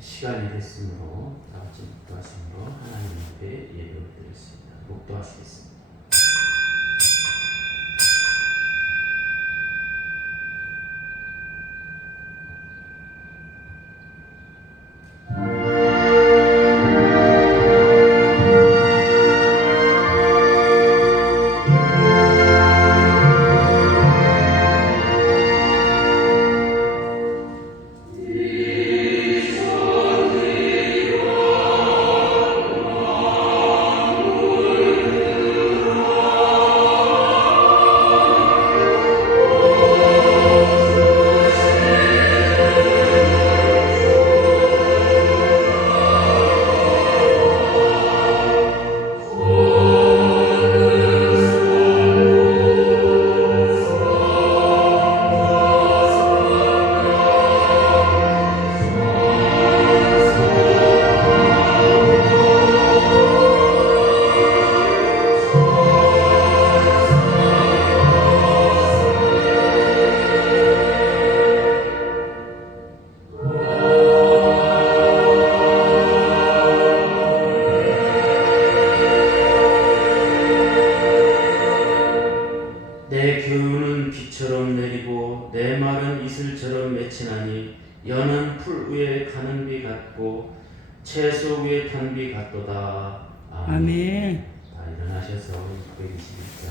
시간이 됐으므로 다 같이 묵도하심으로 하나님 앞에 예배를 드렸습니다. 묵도하시겠습니다. 내 교훈은 비처럼 내리고 내 말은 이슬처럼 맺히나니 여는 풀 위에 가는 비 같고 채소 위에 탄 비 같도다. 아멘. 다 일어나셔서 921장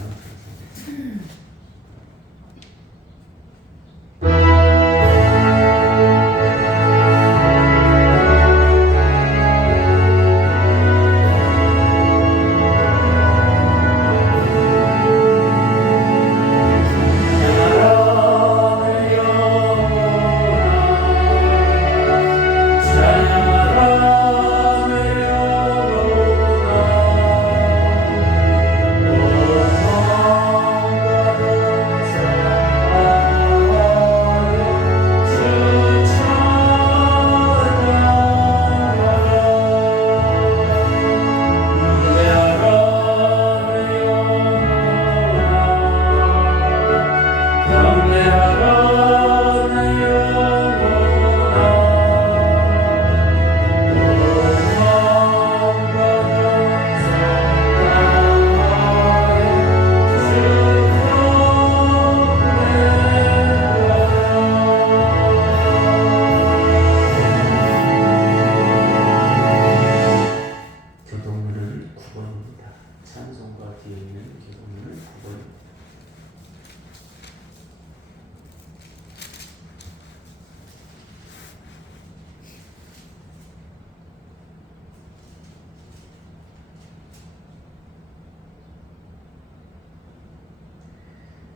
교동문은 9번입니다. 찬송가 뒤에 있는 교동문은 9번입니다.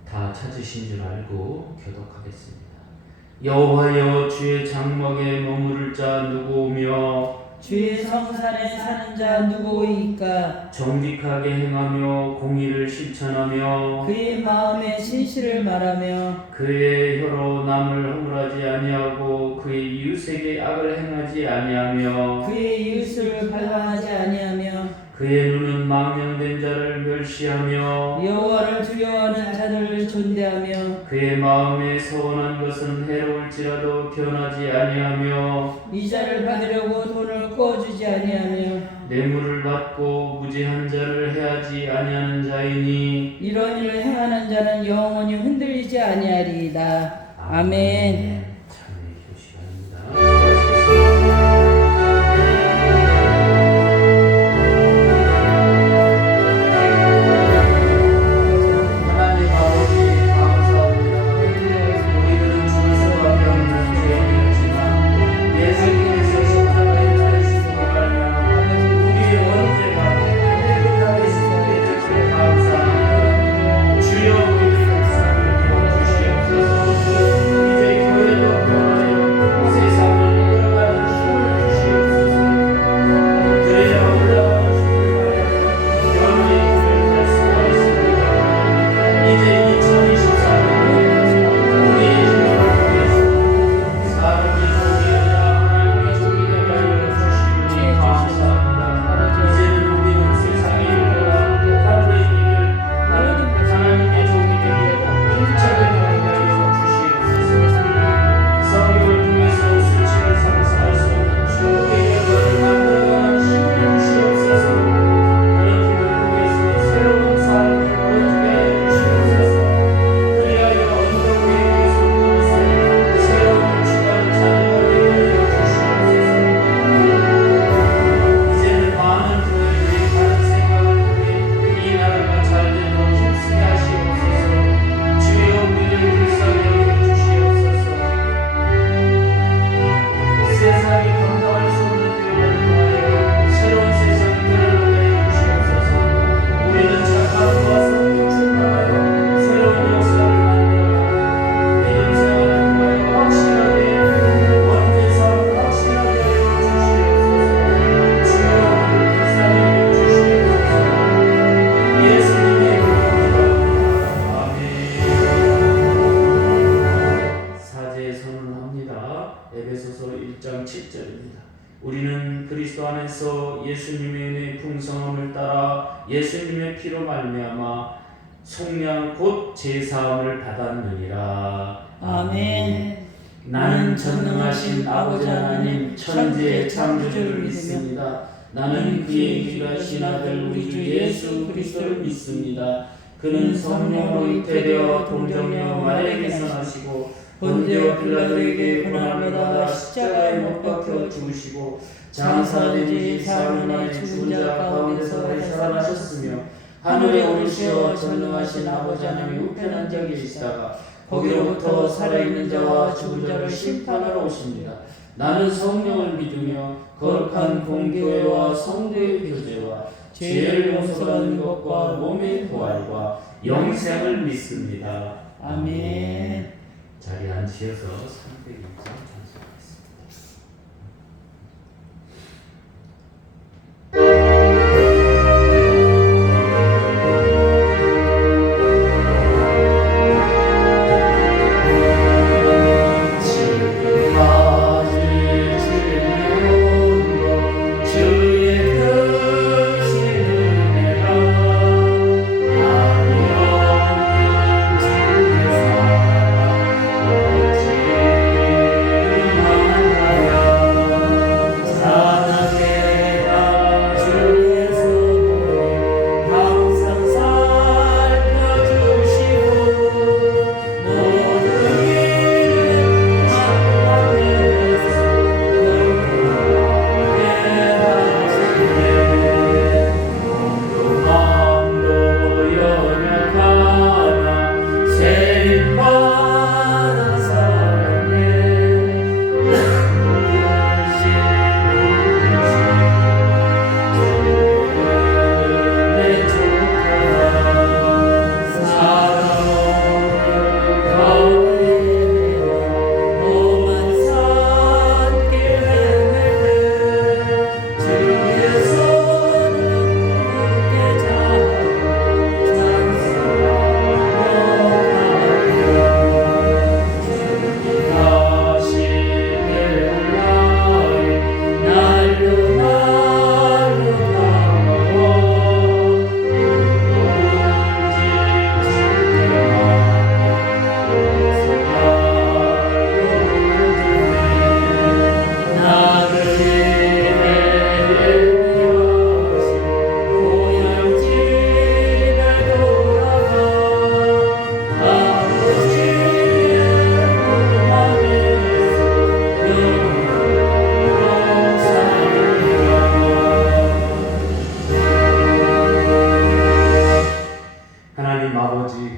다 찾으신 줄 알고 교독하겠습니다. 여호와여, 주의 장막에 머무를 자 누구오며 주의 성산에 사는 자 누구이까? 정직하게 행하며 공의를 실천하며 그의 마음에 진실을 말하며 그의 혀로 남을 허물하지 아니하고 그의 이웃에게 악을 행하지 아니하며 그의 이웃을 발광하지 아니하며 그의 눈은 망령된 자를 멸시하며 여호와를 두려워하는 자들을 존대하며 그의 마음에 서원한 것은 해로울지라도 변하지 아니하며 이자를 받으려고 돈을 꾸어주지 아니하며 뇌물을 받고 무죄한 자를 해하지 아니하는 자이니 이런 일을 행하는 자는 영원히 흔들리지 아니하리이다. 아멘. 참의 교시간입니다. 하나님 아버지 감사합니다. 우리들은 죽을 수밖에 없는 죄인이었지만 예수님께서 십자가에 달리심으로 말미암아 우리의 원죄가 깨끗하게 씻게 되시기에 감사합니다. 주여 우리의 역사를 주시옵소서. 이제 교회 16절입니다. 우리는 그리스도 안에서 예수님의 은혜의 풍성함을 따라 예수님의 피로 말미암아 속량 곧 제사함을 받았느니라. 아멘. 나는 전능하신 아버지 하나님 천지의 창조주를 믿습니다. 나는 그의 유일하신 아들 우리 주 예수 그리스도를 믿습니다. 그는 성령으로 잉태되어 동정녀 마리아에게서 나시고 본디오 빌라도에게 고난을 받아 십자가에 못 박혀 죽으시고 장사된 지 사흘 만에 죽은 자 가운데서 살아나셨으며 하늘에 오르시어 전능하신 아버지 하나님 우편한 적이 있다가 거기로부터 살아있는 자와 죽은 자를 심판하러 오십니다. 나는 성령을 믿으며 거룩한 공교회와 성도의 교제와 죄를 용서받는 것과 몸의 부활과 영생을 믿습니다. 아멘. 자리에 앉으셔서 301장 찬송하겠습니다.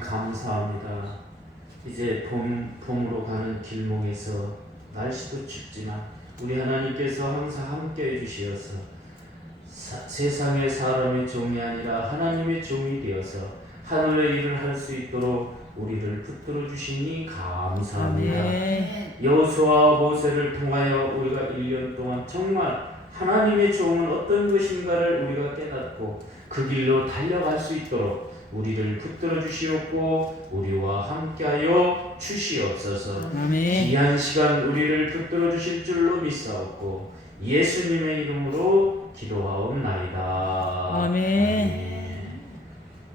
감사합니다. 이제 봄으로 가는 길목에서 날씨도 춥지만 우리 하나님께서 항상 함께 해주시어서 세상의 사람의 종이 아니라 하나님의 종이 되어서 하늘의 일을 할 수 있도록 우리를 붙들어 주시니 감사합니다. 여호수아와 모세를 통하여 우리가 1년 동안 정말 하나님의 종은 어떤 것인가를 우리가 깨닫고 그 길로 달려갈 수 있도록 우리를 붙들어 주시옵고 우리와 함께하여 주시옵소서. 귀한 시간 우리를 붙들어 주실 줄로 믿사옵고 예수님의 이름으로 기도하옵나이다. 아멘.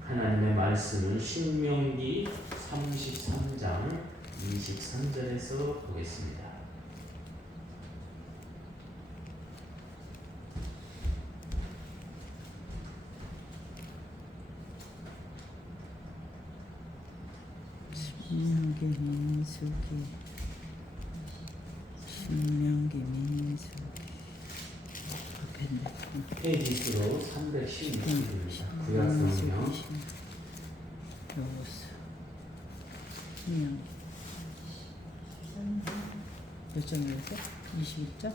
하나님의 말씀은 신명기 33장 23절에서 보겠습니다. 신명기 민수기 페이지수로 316입니다. 구약성경 몇 장이었어? 21장?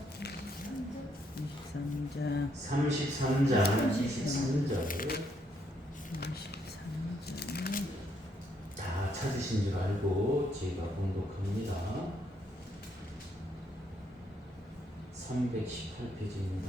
23장 33장 23절 23장 다 찾으신 줄 알고 제가 봉독합니다. 318페이지입니다.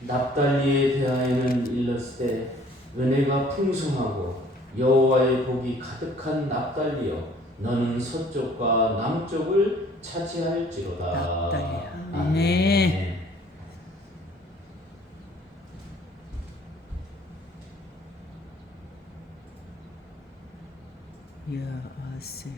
납달리에 대하여는 일렀으되 은혜가 풍성하고 여호와의 복이 가득한 납달리여 너는 서쪽과 남쪽을 차지할지로다. 납달이야. 아멘. 네. 야아셀.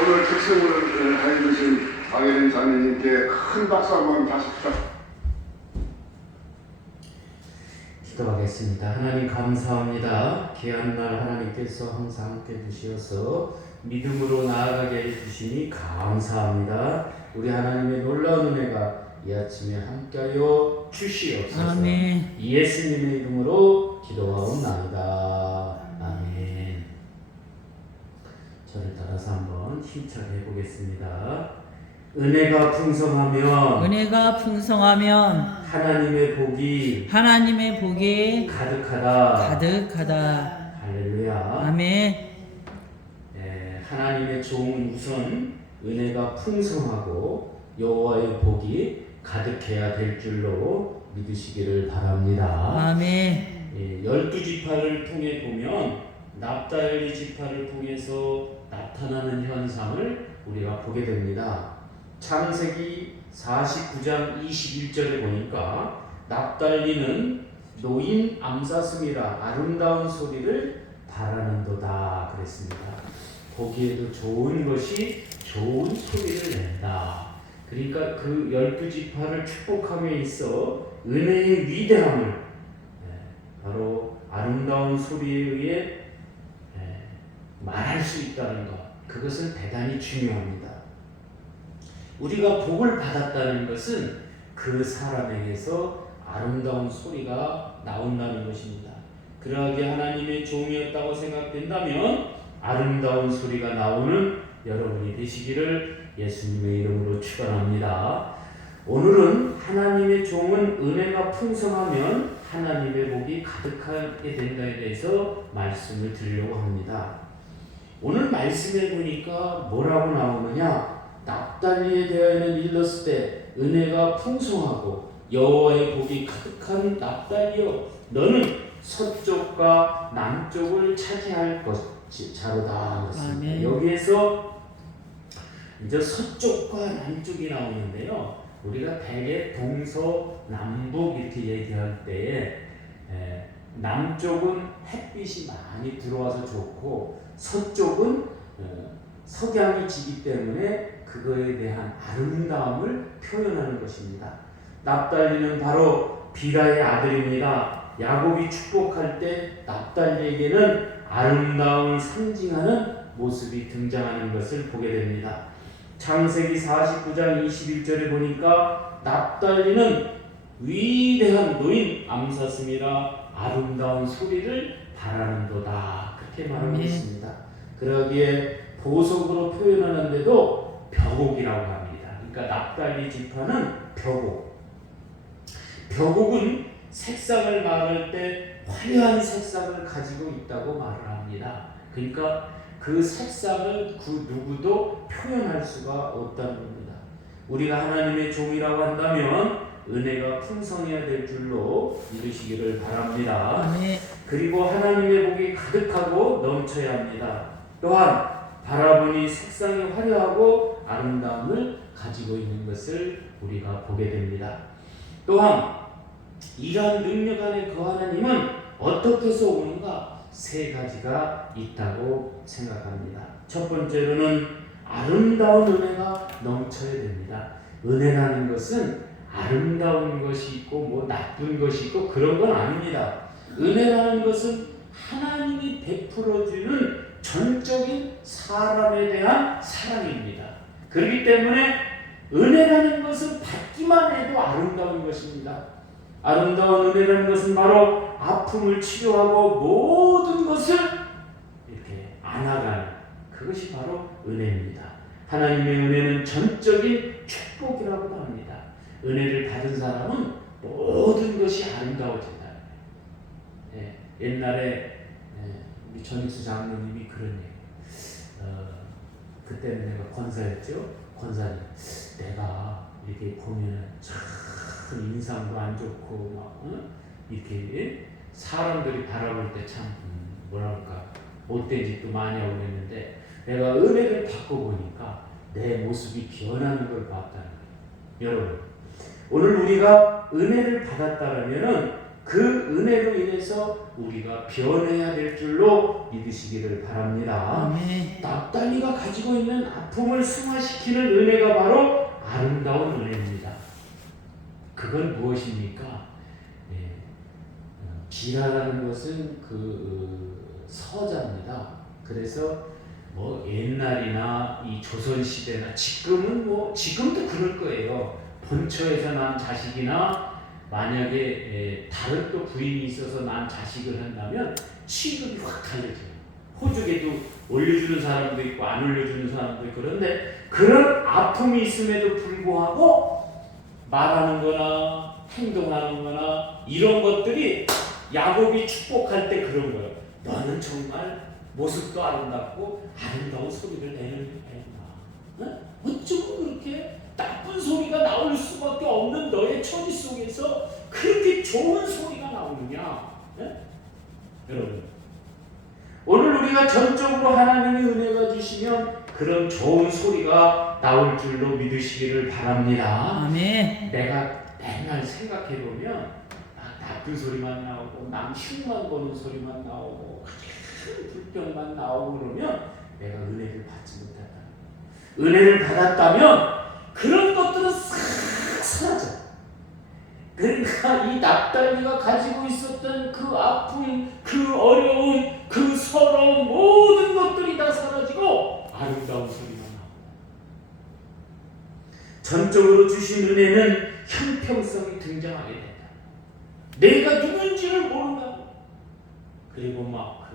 오늘 특성을 해주신 박예린 장로님께 큰 박수 한번 다십시오. 기도하겠습니다. 하나님 감사합니다. 귀한 날 하나님께서 항상 함께 주시어서 믿음으로 나아가게 해주시니 감사합니다. 우리 하나님의 놀라운 은혜가 이 아침에 함께하여 주시옵소서. 아멘. 예수님의 이름으로 기도하옵나이다. 아멘. 저를 따라서 한번 힘차게 해보겠습니다. 은혜가 풍성하면 하나님의 복이 가득하다. 할렐루야. 아멘. 하나님의 종은 우선 은혜가 풍성하고 여호와의 복이 가득해야 될 줄로 믿으시기를 바랍니다. 아멘. 12지파를 통해 보면 납달리 지파를 통해서 나타나는 현상을 우리가 보게 됩니다. 창세기 49장 21절에 보니까 납달리는 노인 암사슴이라 아름다운 소리를 바라는도다 그랬습니다. 보기에도 좋은 것이 좋은 소리를 낸다. 그러니까 그 12지파를 축복함에 있어 은혜의 위대함을 바로 아름다운 소리에 의해 말할 수 있다는 것, 그것은 대단히 중요합니다. 우리가 복을 받았다는 것은 그 사람에게서 아름다운 소리가 나온다는 것입니다. 그러하게 하나님의 종이었다고 생각된다면 아름다운 소리가 나오는 여러분이 되시기를 예수님의 이름으로 축원합니다. 오늘은 하나님의 종은 은혜가 풍성하면 하나님의 복이 가득하게 된다에 대해서 말씀을 드리려고 합니다. 오늘 말씀에 보니까 뭐라고 나오느냐? 납달리에 대하여는 일렀을 때 은혜가 풍성하고 여호와의 복이 가득한 납달리여 너는 서쪽과 남쪽을 차지할 자로다 그랬습니다. 여기에서 이제 서쪽과 남쪽이 나오는데요. 우리가 대개 동서남북 이렇게 얘기할 때에 남쪽은 햇빛이 많이 들어와서 좋고 서쪽은 석양이 지기 때문에 그거에 대한 아름다움을 표현하는 것입니다. 납달리는 바로 비라의 아들입니다. 야곱이 축복할 때 납달리에게는 아름다움을 상징하는 모습이 등장하는 것을 보게 됩니다. 창세기 49장 21절에 보니까 납달리는 위대한 노인 암사슴이라 아름다운 소리를 바라는도다 그렇게 말하고 있습니다. 그러기에 보석으로 표현하는데도 벼곡이라고 합니다. 그러니까 납달리 지파는 벼곡은 색상을 말할 때 화려한 색상을 가지고 있다고 말을 합니다. 그러니까 그 색상을 그 누구도 표현할 수가 없다는 겁니다. 우리가 하나님의 종이라고 한다면 은혜가 풍성해야 될 줄로 믿으시기를 바랍니다. 그리고 하나님의 복이 가득하고 넘쳐야 합니다. 또한 바라보니 색상이 화려하고 아름다움을 가지고 있는 것을 우리가 보게 됩니다. 또한 이러한 능력 안에 그 하나님은 어떻게 해서 오는가? 세 가지가 있다고 생각합니다. 첫 번째로는 아름다운 은혜가 넘쳐야 됩니다. 은혜라는 것은 아름다운 것이 있고 뭐 나쁜 것이 있고 그런 건 아닙니다. 은혜라는 것은 하나님이 베풀어주는 전적인 사람에 대한 사랑입니다. 그렇기 때문에 은혜라는 것은 받기만 해도 아름다운 것입니다. 아름다운 은혜라는 것은 바로 아픔을 치료하고 모든 것을 이렇게 안아가는 그것이 바로 은혜입니다. 하나님의 은혜는 전적인 축복이라고도 합니다. 은혜를 받은 사람은 모든 것이 아름다워진다. 옛날에 우리 전익수 장로님이 그런 얘기. 그때는 내가 권사였죠. 권사님, 내가 이렇게 보면은 참 인상도 안 좋고 막 이렇게 사람들이 바라볼 때 참 뭐랄까 못된 짓도 많이 하고 그랬는데 내가 은혜를 받고 보니까 내 모습이 변하는 걸 봤다는 거예요. 여러분, 오늘 우리가 은혜를 받았다면은 그 은혜로 인해서 우리가 변해야 될 줄로 믿으시기를 바랍니다. 납달리가 가지고 있는 아픔을 승화시키는 은혜가 바로 아름다운 은혜입니다. 그건 무엇입니까? 비라라는 것은 그 서자입니다. 그래서 뭐 옛날이나 이 조선 시대나 지금은 뭐 지금도 그럴 거예요. 본처에서 난 자식이나 만약에 다른 또 부인이 있어서 난 자식을 한다면 취급이 확 달라져요. 호적에도 올려주는 사람도 있고 안 올려주는 사람도 있고 그런데 그런 아픔이 있음에도 불구하고 말하는 거나 행동하는 거나 이런 것들이 야곱이 축복할 때 그런 거예요. 너는 정말 모습도 아름답고 아름다운 소리를 내는 애구나. 어쩌고 그렇게 나쁜 소리가 나올 수밖에 없는 너의 처지 속에서 그렇게 좋은 소리가 나오느냐. 여러분 오늘 우리가 전적으로 하나님의 은혜가 주시면 그런 좋은 소리가 나올 줄로 믿으시기를 바랍니다. 아멘. 내가 맨날 생각해보면 나쁜 소리만 나오고 남 흉만 보는 소리만 나오고 큰 불평만 나오고 그러면 내가 은혜를 받지 못했다. 은혜를 받았다면 그런 것들은 싹 사라져. 그러니까 이 납달리가 가지고 있었던 그 아픔, 그 어려움, 그 서러움 모든 것들이 다 사라지고 아름다운 소리가 나고 전적으로 주신 은혜는 형평성이 등장하게 된다. 내가 누군지를 모른다. 그리고 막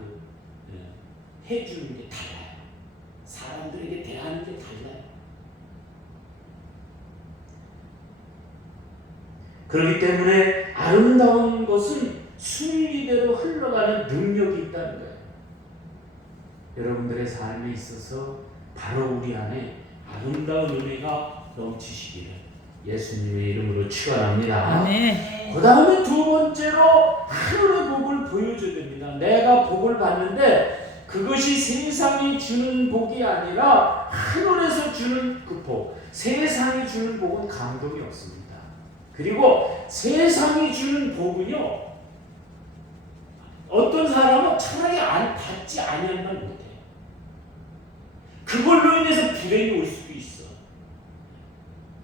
해주는 게 달라요. 사람들에게 대하는 게 달라요. 그렇기 때문에 아름다운 것은 순리대로 흘러가는 능력이 있다는 거예요. 여러분들의 삶에 있어서 바로 우리 안에 아름다운 은혜가 넘치시기를 예수님의 이름으로 축원합니다. 아멘. 그 다음에 두 번째로 하늘의 복을 보여줘야 됩니다. 내가 복을 받는데 그것이 세상이 주는 복이 아니라 하늘에서 주는 그 복. 세상이 주는 복은 감동이 없습니다. 그리고 세상이 주는 복은요, 어떤 사람은 차라리 받지 아니하면 못해요. 그걸로 인해서 불행이 올 수도 있어.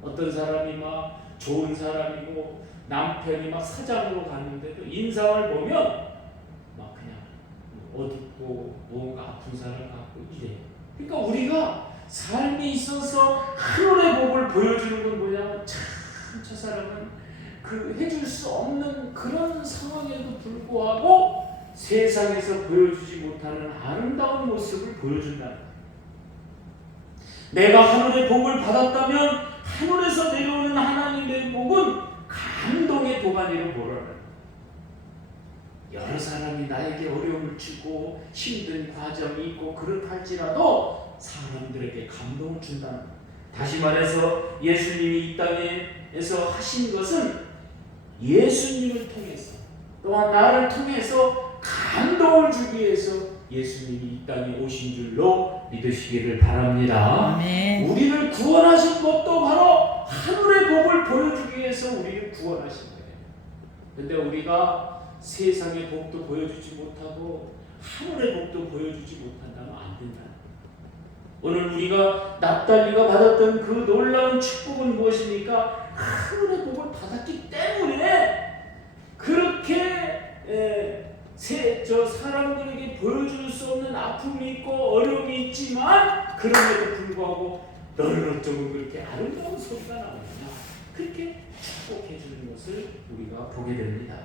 어떤 사람이 막 좋은 사람이고 남편이 막 사장으로 갔는데도 인상을 보면 막 그냥 어둡고 뭔가 아픈 사람 같고 이래. 그러니까 우리가 삶에 있어서 하늘의 복을 보여주는 건 뭐냐면 참 저 사람은 그 해줄 수 없는 그런 상황에도 불구하고 세상에서 보여주지 못하는 아름다운 모습을 보여준다. 내가 하늘의 복을 받았다면 하늘에서 내려오는 하나님의 복은 감동의 도가니로 몰아요. 여러 사람이 나에게 어려움을 주고 힘든 과정이 있고 그렇할지라도 사람들에게 감동을 준다는 거예요. 다시 말해서 예수님이 이 땅에서 하신 것은 예수님을 통해서 또한 나를 통해서 감동을 주기 위해서 예수님이 이 땅에 오신 줄로 믿으시기를 바랍니다. 아멘. 우리를 구원하신 것도 바로 하늘의 복을 보여주기 위해서 우리를 구원하신 거예요. 근데 우리가 세상의 복도 보여주지 못하고 하늘의 복도 보여주지 못한다면 안 된다. 오늘 우리가 납달리가 받았던 그 놀라운 축복은 무엇입니까? 하늘의 복을 받았기 때문에 그렇게 사람들에게 보여줄 수 없는 아픔이 있고 어려움이 있지만 그럼에도 불구하고 너는 어쩌면 그렇게 아름다운 소리가 나오느냐, 그렇게 축복해 주는 것을 우리가 보게 됩니다.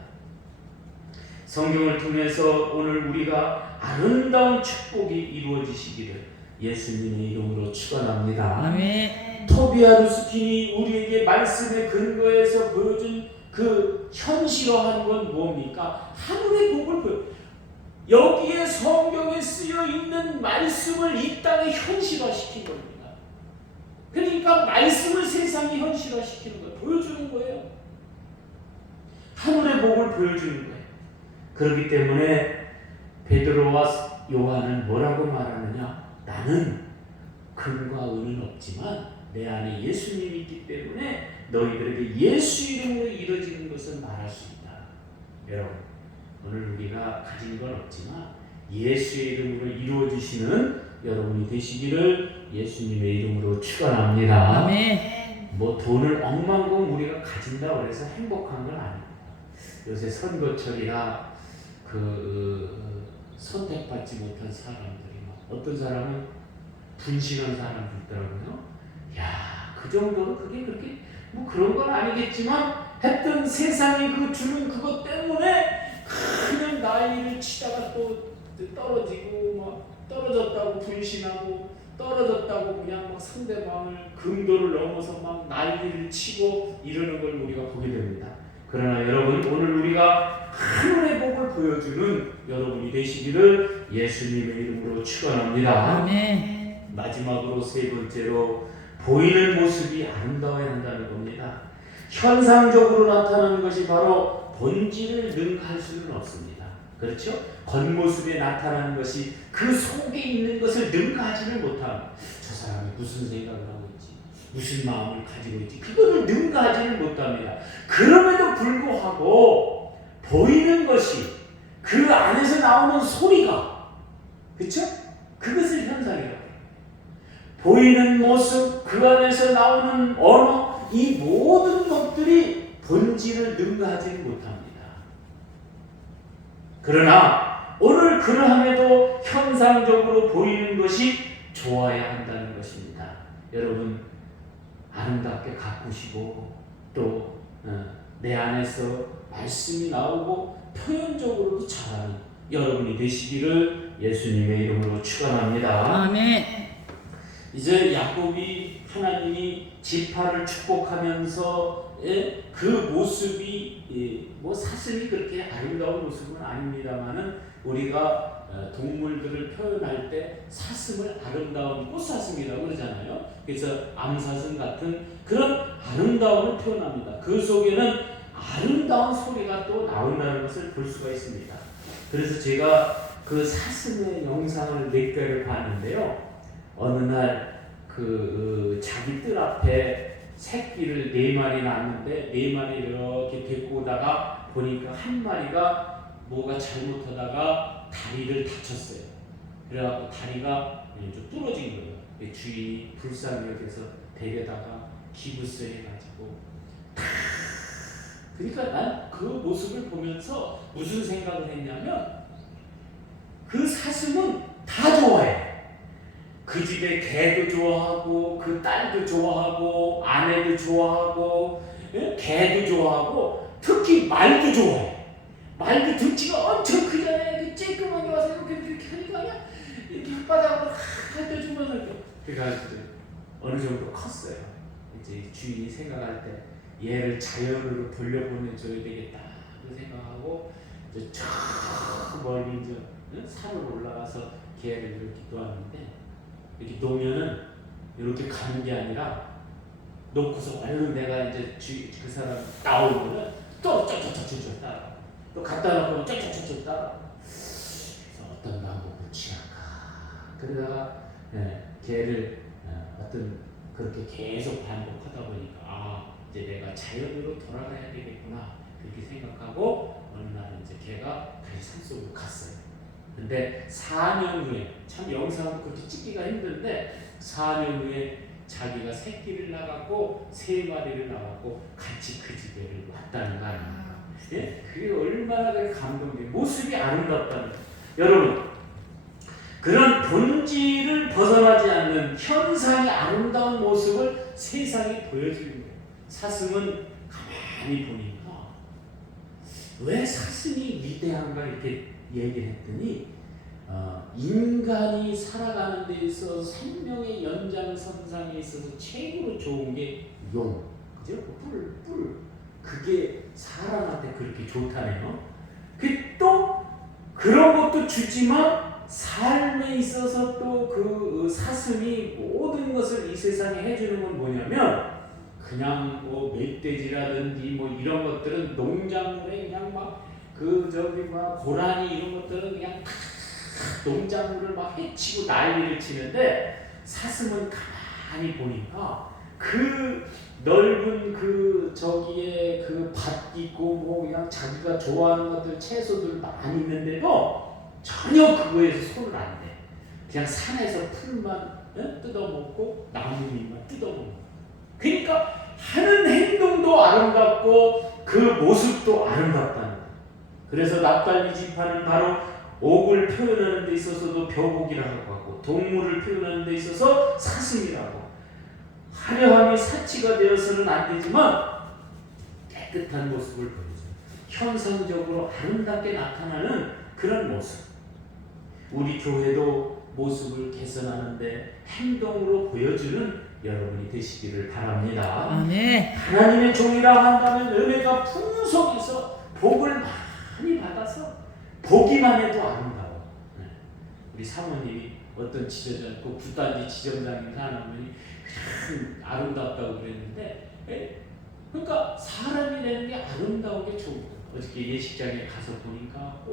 성경을 통해서 오늘 우리가 아름다운 축복이 이루어지시기를 예수님의 이름으로 축원합니다. 아멘. 토비아 루스틴이 우리에게 말씀의 근거에서 보여준 그 현실화한 건 뭡니까? 하늘의 복을 보여. 여기에 성경에 쓰여 있는 말씀을 이 땅에 현실화시킨 겁니다. 그러니까 말씀을 세상에 현실화시키는 거예요. 보여주는 거예요. 하늘의 복을 보여주는 거예요. 그렇기 때문에 베드로와 요한은 뭐라고 말하느냐? 나는 금과 은은 없지만 내 안에 예수님이 있기 때문에 너희들에게 예수 이름으로 이루어지는 것을 말할 수 있다. 여러분, 오늘 우리가 가진 건 없지만 예수의 이름으로 이루어지시는 여러분이 되시기를 예수님의 이름으로 축원합니다. 아멘. 뭐 돈을 억만큼 우리가 가진다고 해서 행복한 건 아닙니다. 요새 선거철이라 선택받지 못한 사람들이 막 어떤 사람은 분신한 사람도 있더라고요. 야, 그 정도로 그게 그렇게 뭐 그런 건 아니겠지만 했던 세상이 그 주는 그것 때문에 그냥 나이를 치다가 또 떨어지고 막 떨어졌다고 분신하고 떨어졌다고 그냥 막 상대방을 금도를 넘어서 막 난리를 치고 이러는 걸 우리가 보게 됩니다. 그러나 여러분, 오늘 우리가 하늘의 복을 보여주는 여러분이 되시기를 예수님의 이름으로 축원합니다. 아멘. 마지막으로 세 번째로 보이는 모습이 아름다워야 한다는 겁니다. 현상적으로 나타나는 것이 바로 본질을 능가할 수는 없습니다. 그렇죠? 겉모습에 나타나는 것이 그 속에 있는 것을 능가하지를 못합니다. 저 사람이 무슨 생각을 하고 있지? 무슨 마음을 가지고 있지? 그거를 능가하지를 못합니다. 그럼에도 불구하고 보이는 것이 그 안에서 나오는 소리가, 그렇죠? 그것을 현상이라고 해요. 보이는 모습, 그 안에서 나오는 언어, 이 모든 것들이 본질을 능가하지는 못합니다. 그러나 오늘 그러함에도 현상적으로 보이는 것이 좋아야 한다는 것입니다. 여러분, 아름답게 가꾸시고 또 내 안에서 말씀이 나오고 표현적으로도 잘하는 여러분이 되시기를 예수님의 이름으로 축원합니다. 아멘. 이제 야곱이 하나님이 지파를 축복하면서 그 모습이 뭐 사슴이 그렇게 아름다운 모습은 아닙니다만은 우리가 동물들을 표현할 때 사슴을 아름다운 꽃사슴이라고 그러잖아요. 그래서 암사슴 같은 그런 아름다움을 표현합니다. 그 속에는 아름다운 소리가 또 나온다는 것을 볼 수가 있습니다. 그래서 제가 그 사슴의 영상을 몇 개를 봤는데요. 어느 날 자기 뜰 앞에 새끼를 4마리 낳았는데 4마리 이렇게 데리고 오다가 보니까 한 마리가 뭐가 잘못하다가 다리를 다쳤어요. 그래갖고 다리가 좀 부러진 거예요. 주인이 불쌍히 여겨서 데려다가 기부스 해가지고 그러니까 난 그 모습을 보면서 무슨 생각을 했냐면 그 사슴은 다 좋아해. 그 집에 개도 좋아하고 그 딸도 좋아하고 아내도 좋아하고 개도 좋아하고 특히 말도 좋아해. 말도 등치가 엄청 크잖아요. 쬐끄만게 와서 이렇게 하니까 그냥 이렇게 혓바닥으로 갖다 주면서 그래가지고 어느 정도 컸어요. 이제 주인이 생각할 때 얘를 자연으로 돌려보내줘야 되겠다 그 생각하고 이제 저 멀리 이제 산으로 올라가서 개를 이렇게 놓았는데 이렇게 놓으면은 이렇게 가는 게 아니라 놓고서 얼른 내가 이제 그 사람 나오면은 또 쩌쩌쩌쩌 따라 또 갖다 놓고 쩌쩌쩌쩌 따라 그래서 어떤 방법을 취할까 그러다가 개를 어떤 그렇게 계속 반복하다 보니까 이제 내가 자연으로 돌아가야 되겠구나 그렇게 생각하고 어느 날 이제 개가 다시 산속으로 갔어요. 근데 4년 후에 참 영상을 그렇게 찍기가 힘든데 4년 후에 자기가 새끼를 낳았고 3마리를 낳았고 같이 그 집에를 왔다는 거 아닙니까? 예? 그게 얼마나 감동돼요. 모습이 아름답다는 거예요. 여러분, 그런 본질을 벗어나지 않는 현상의 아름다운 모습을 세상에 보여주는 거예요. 사슴은 가만히 보니까 왜 사슴이 위대한가 이렇게 얘기를 했더니 인간이 살아가는 데 있어서 생명의 연장선상에 있어서 최고로 좋은 게 용, 그죠? 뿔 그게 사람한테 그렇게 좋다네요. 또 그런 것도 주지만 삶에 있어서 또 그 사슴이 모든 것을 이 세상에 해주는 건 뭐냐면 그냥 뭐 멧돼지라든지 뭐 이런 것들은 농작물에 그냥 막 고라니 이런 것들은 그냥 농작물을 막 해치고 난리를 치는데 사슴은 가만히 보니까 그 넓은 저기에 그 밭 있고 뭐 그냥 자기가 좋아하는 것들 채소들 많이 있는데도 전혀 그거에서 손을 안 대. 그냥 산에서 풀만 뜯어먹고 나뭇잎만 뜯어먹고. 그러니까 하는 행동도 아름답고 그 모습도 아름답다는 거예요. 그래서 납달리 지파는 바로 옥을 표현하는 데 있어서도 벼곡이라고 하고 동물을 표현하는 데 있어서 사슴이라고 화려함이 사치가 되어서는 안 되지만 깨끗한 모습을 보여줘요. 현상적으로 아름답게 나타나는 그런 모습. 우리 교회도 모습을 개선하는데 행동으로 보여주는 여러분이 되시기를 바랍니다. 아멘. 하나님의 종이라 한다면 은혜가 풍성해서 복을 많이 받아서 보기만 해도 아름다워. 우리 사모님이 어떤 지점장, 그 부단지 지점장님 하나님이 참 아름답다고 그랬는데, 그러니까 사람이 되는 게 아름다운 게 좋은 거예요. 어저께 예식장에 가서 보니까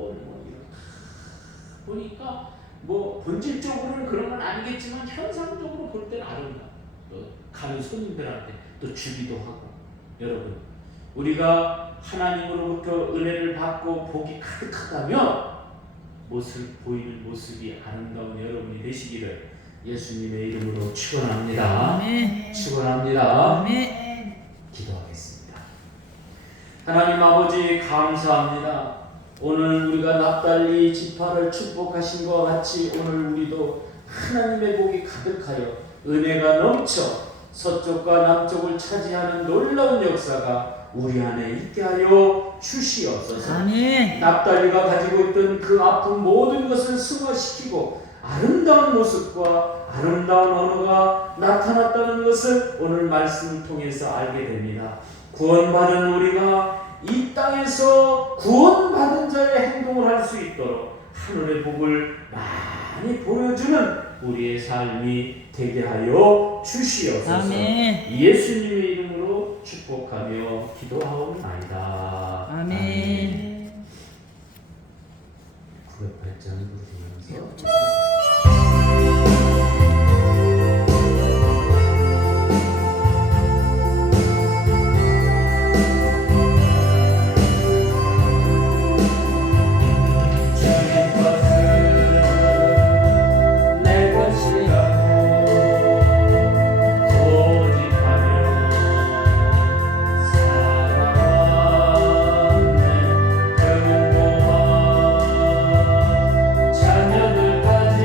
보니까 뭐 본질적으로는 그런 건 아니겠지만 현상적으로 볼 때는 아름다워. 또 가는 손님들한테 또 주기도 하고. 여러분, 우리가 하나님으로부터 은혜를 받고 복이 가득하다면 보이는 모습이 아름다운 여러분이 되시기를 예수님의 이름으로 축원합니다. 아멘. 축원합니다. 아멘. 기도하겠습니다. 하나님 아버지 감사합니다. 오늘 우리가 납달리 지파를 축복하신 것 같이 오늘 우리도 하나님의 복이 가득하여 은혜가 넘쳐 서쪽과 남쪽을 차지하는 놀라운 역사가 우리 안에 있게 하여 주시옵소서. 아멘. 납달리가 가지고 있던 그 아픈 모든 것을 승화시키고 아름다운 모습과 아름다운 언어가 나타났다는 것을 오늘 말씀을 통해서 알게 됩니다. 구원받은 우리가 이 땅에서 구원받은 자의 행동을 할 수 있도록 하늘의 복을 많이 보여주는 우리의 삶이 되게 하여 주시옵소서. 아멘. 예수님의 이름으로 축복하며 기도하옵나이다. 아멘. 908장을 부르면서 자녀들까지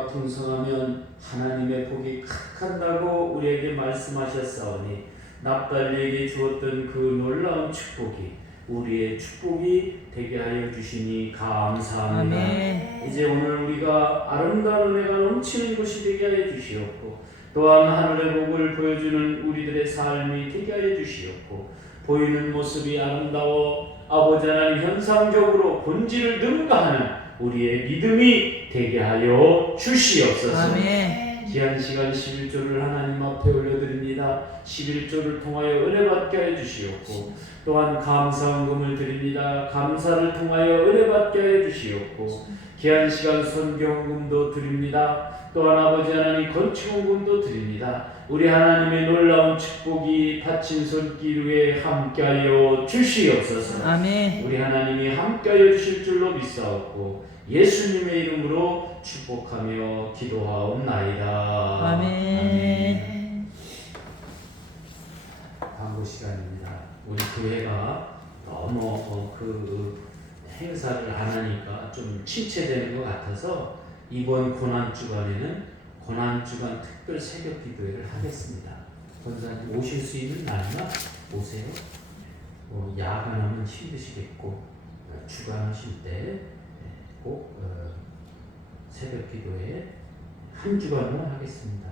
은혜가 풍성하면 하나님의 복이 가득한다고 우리에게 말씀하셨사오니 납달리에게 주었던 그 놀라운 축복이 우리의 축복이 되게 하여 주시니 감사합니다. 아멘. 이제 오늘 우리가 아름다운 은혜가 넘치는 곳이 되게 하여 주시옵고 또한 하늘의 복을 보여주는 우리들의 삶이 되게 하여 주시옵고 보이는 모습이 아름다워 아버지 하나님 현상적으로 본질을 능가하는 우리의 믿음이 되게 하여 주시옵소서. 아멘. 귀한 시간 11조를 하나님 앞에 올려드립니다. 11조를 통하여 은혜 받게 해 주시옵고 또한 감사헌금을 드립니다. 감사를 통하여 은혜 받게 해 주시옵고 귀한 시간 선교헌금도 드립니다. 또한 아버지 하나님 건축헌금도 드립니다. 우리 하나님의 놀라운 축복이 다친 손길 위에 함께하여 주시옵소서. 아멘. 우리 하나님이 함께하여 주실 줄로 믿사옵고 예수님의 이름으로 축복하며 기도하옵나이다. 아멘. 광고 시간입니다. 우리 교회가 너무 그 행사를 안 하니까 좀 침체되는 것 같아서 이번 고난주간에는 고난주간 특별 새벽 기도회를 하겠습니다. 권사님 오실 수 있는 날만 오세요. 야간하면 힘드시겠고 주간하실 때 꼭 새벽 기도회 한 주간만 하겠습니다.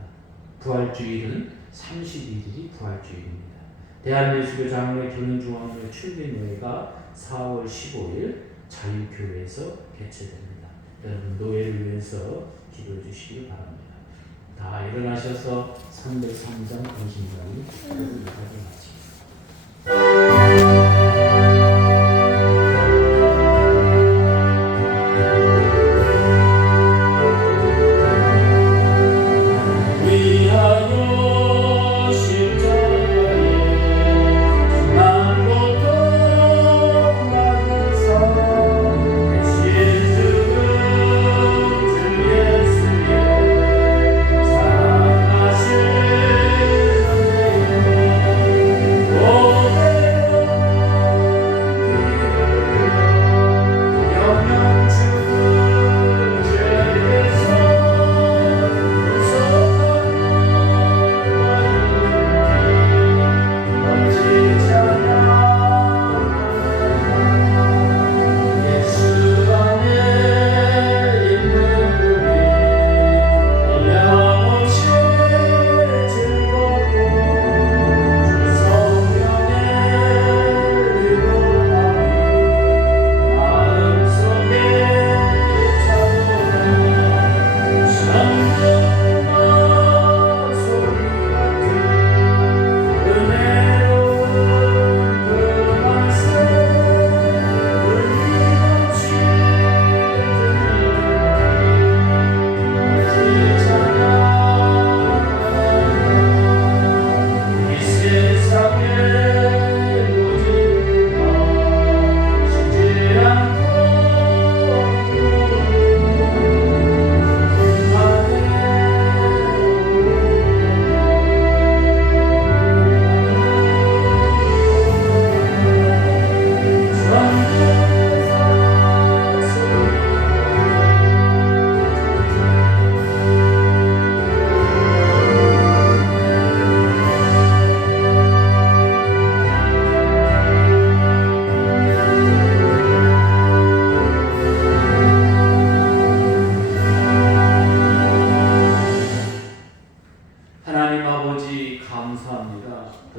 부활주일은 32일이 부활주일입니다. 대한예수교 장로회 교능중앙교회 출빈노회가 4월 15일 자유교회에서 개최됩니다. 여러분 노예를 위해서 기도해 주시기 바랍니다. 다 일어나셔서 303장 공신장이 기도를 마치겠습니다.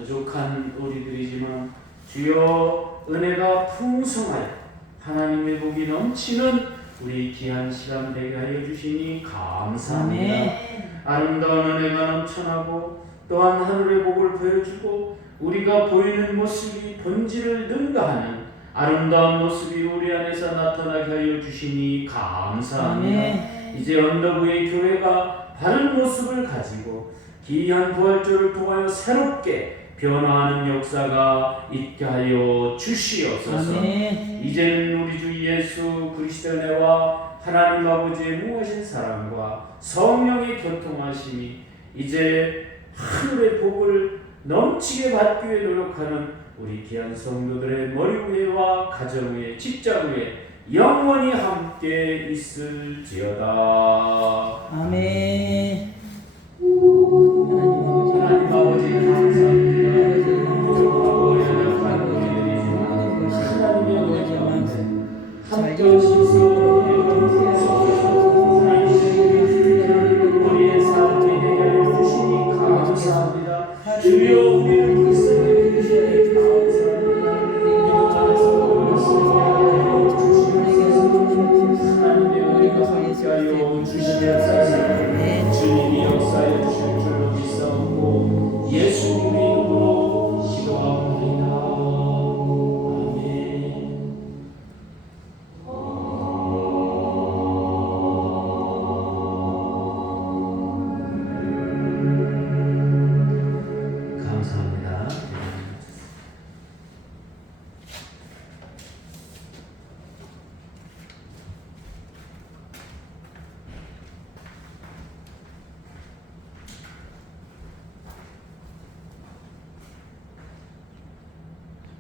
부족한 우리들이지만 주여 은혜가 풍성하여 하나님의 복이 넘치는 우리 귀한 시간 되게 하여 주시니 감사합니다. 아멘. 아름다운 은혜가 넘쳐나고 또한 하늘의 복을 보여주고 우리가 보이는 모습이 본질을 능가하는 아름다운 모습이 우리 안에서 나타나게 하여 주시니 감사합니다. 아멘. 이제 언덕의 교회가 바른 모습을 가지고 귀한 부활절을 통하여 새롭게 변화하는 역사가 있게 하여 주시옵소서. 아멘. 이제는 우리 주 예수 그리스도의 은혜와 하나님 아버지의 무하신 사랑과 성령의 교통하심이 이제 하늘의 복을 넘치게 받기 위해 노력하는 우리 귀한 성도들의 머리 위에와 가정 위에 직장 위에 영원히 함께 있을지어다. 아멘. 하나님 아버지 감사합니다. 하나님의 은혜 가운데 함께 하실 수